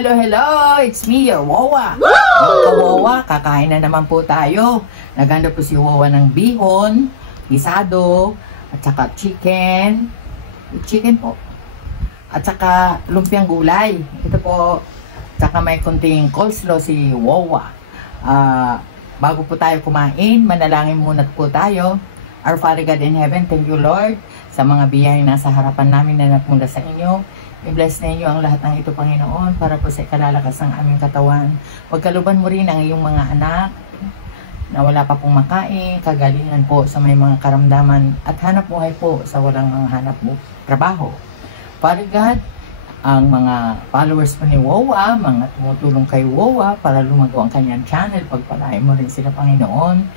Hello! It's me, your Wawa. Mga ka-Wawa, kakain na naman po tayo. Naganda po si Wawa ng bihon, gisado, at saka chicken. Chicken po. At saka lumpiang gulay. Ito po, at saka may kunting coleslaw si Wawa. Bago po tayo kumain, manalangin muna po tayo. Our Father God in Heaven, thank you Lord sa mga biyayang nasa harapan namin na nagmula sa inyo. I-bless na inyo ang lahat ng ito, Panginoon, para po sa kalalakas ng aming katawan. Pagkaluban mo rin ang iyong mga anak na wala pa pong makain, kagalingan po sa may mga karamdaman at hanap buhay po sa walang mga hanap trabaho. Father God, ang mga followers po ni Wawa, mga tumutulong kay Wawa para lumago ang kanyang channel, pagpalain mo rin sila, Panginoon,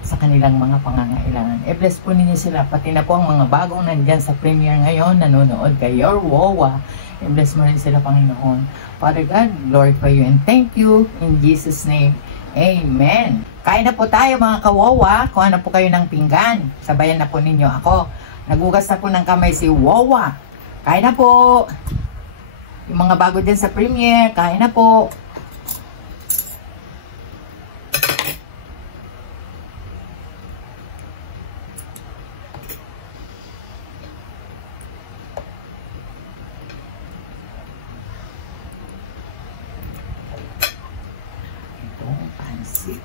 sa kanilang mga pangangailangan. I-bless po ninyo sila, pati na po ang mga bagong nandyan sa premiere ngayon, nanonood kay Your Wawa. I-bless mo rin sila, Panginoon. Father God, glorify you and thank you in Jesus' name. Amen. Kain na po tayo mga ka-Wawa. Kuha na po kayo ng pinggan. Sabayan na po ninyo ako. Nagugas na po ng kamay si Wawa. Kain na po. Yung mga bago dyan sa premiere, kain na po. Pansit.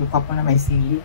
Luka po na may sili.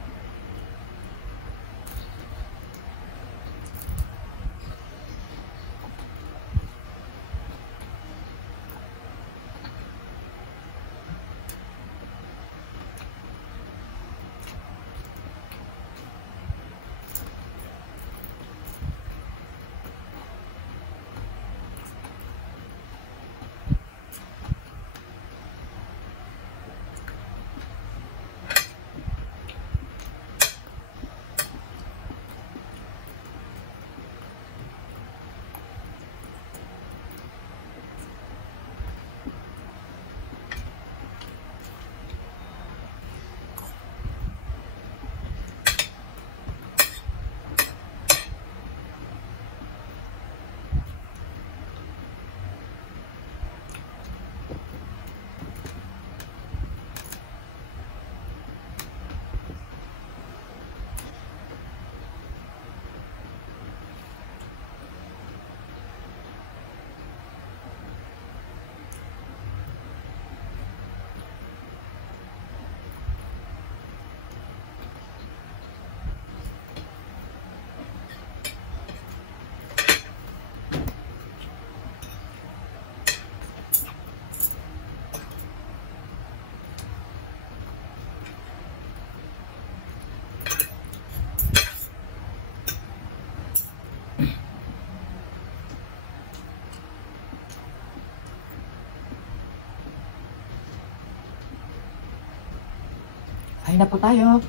Kain na po tayo.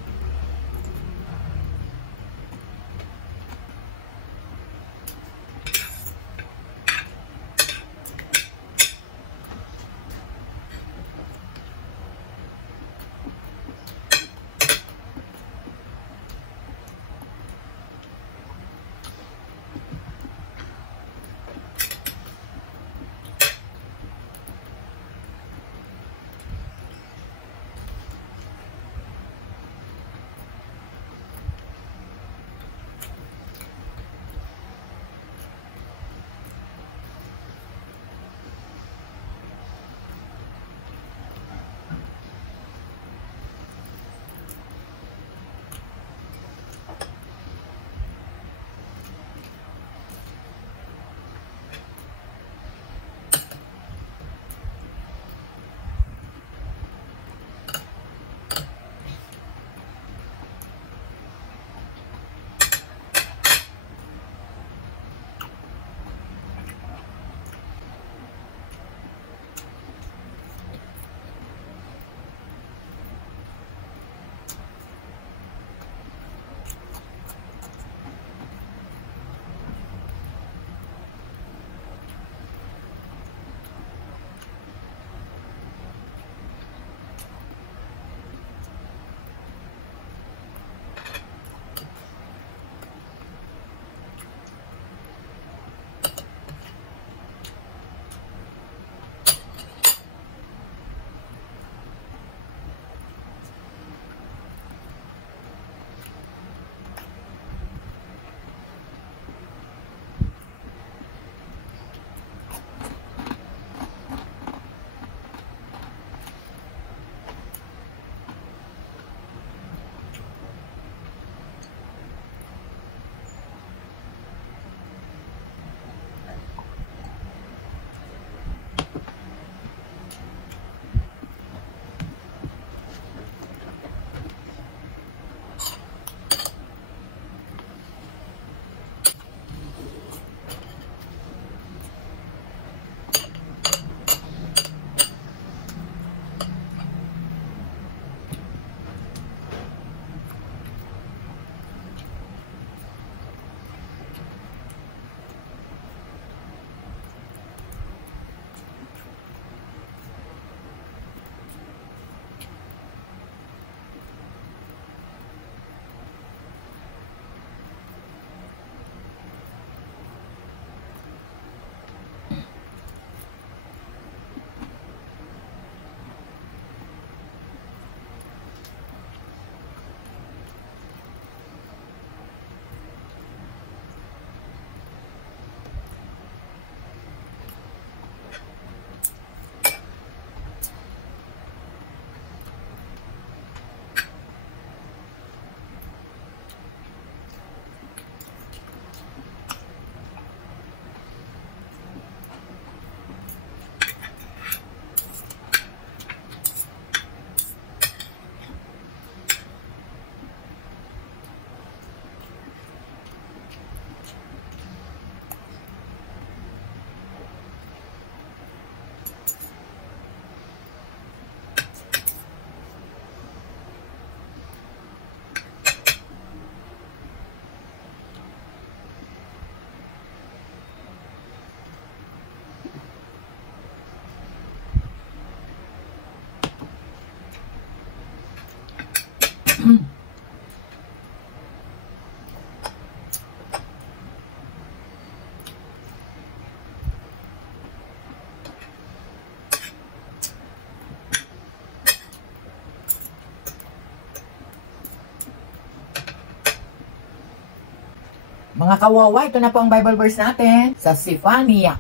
Mga kawawa, ito na po ang Bible verse natin sa Zephaniah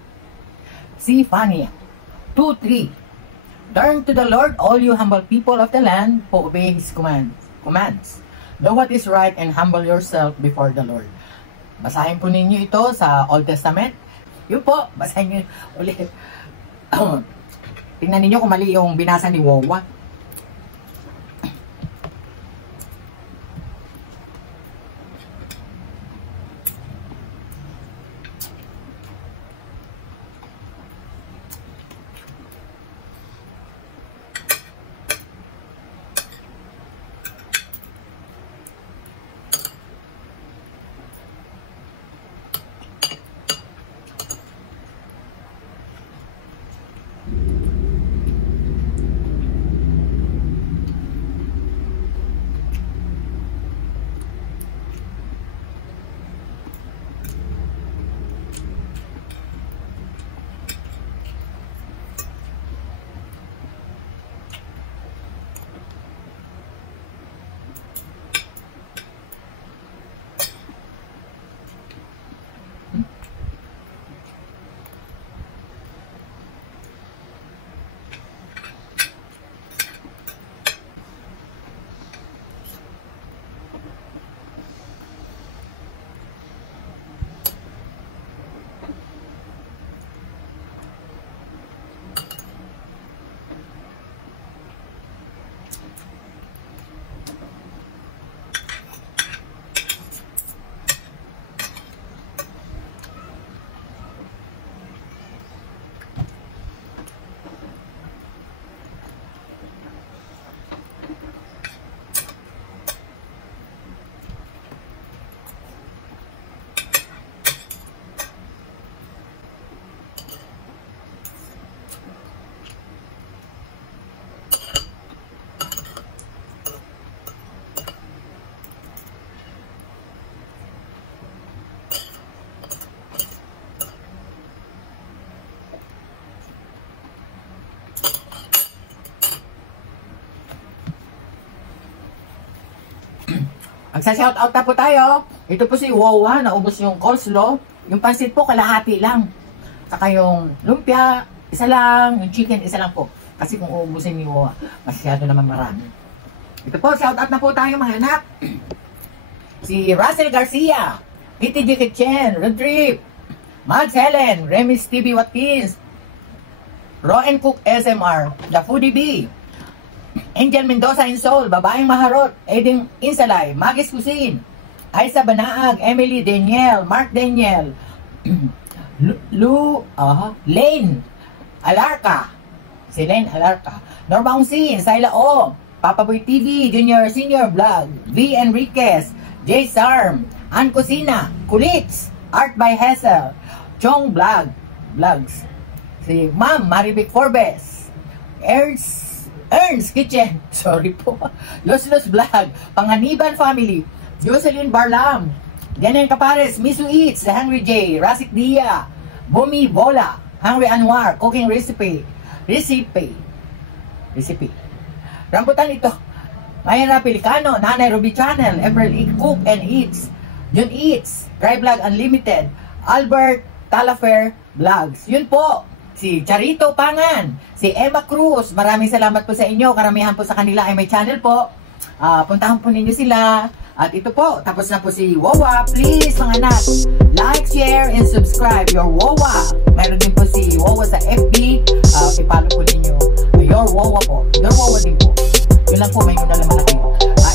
2:3. Turn to the Lord, all you humble people of the land, who obey His commands. Do what is right and humble yourself before the Lord. Basahin po ninyo ito sa Old Testament. Yun po, basahin nyo ulit. Tingnan ninyo kung mali yung binasa ni Wawa. Magsa-shoutout na po tayo. Ito po si Wawa, naubos yung coleslaw. Yung pansit po, kalahati lang. Saka yung lumpia, isa lang. Yung chicken, isa lang po. Kasi kung uubusin ni Wawa, masyado naman marami. Ito po, shoutout na po tayo mga anak. Si Russell Garcia, PTG Kitchen, Rodrigue, Mads Helen, Remis TV Watkins, Raw and Cook SMR, The Foodie Bee, Angel Mendoza in Seoul, Babaeng Maharot, Eding Insalay, Magis Cuisine, Aisa Banaag, Emily Daniel, Mark Daniel, Lane Alarca, si Lane Alarca, Norma Ungsin, Sayla O, Papaboy TV, Junior Senior Vlog, V. Enriquez, J. Sarm, Ann Cosina, Kulits, Art by Hessel, Chong Vlogs, si Ma'am Marivic Forbes, Ernst Kitchen, sorry po, Los Vlog, Panganiban Family, Jocelyn Barlam, Janen Capares, Misu Eats, The Hungry J, Rasik Dia, Bumi Bola, Hungry Anwar, Cooking Recipe, Rambutan ito, Mayana Pelicano, Nanay Ruby Channel, April Cook and Eats, Jun Eats, Dry Vlog Unlimited, Albert Talafer Vlogs, yun po, si Charito Pangan, si Emma Cruz, maraming salamat po sa inyo. Karamihan po sa kanila ay may channel po. Puntahan po ninyo sila. At ito po, tapos na po si Wawa. Please mga anak, like, share, and subscribe. Your Wawa. Mayroon din po si Wawa sa FB. I-follow po ninyo. Your Wawa po. Your Wawa din po. Yun lang po, may yun na lang malaki.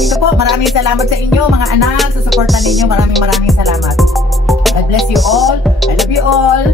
Ito po, maraming salamat sa inyo mga anak. Sa suporta ninyo, maraming salamat. God bless you all. I love you all.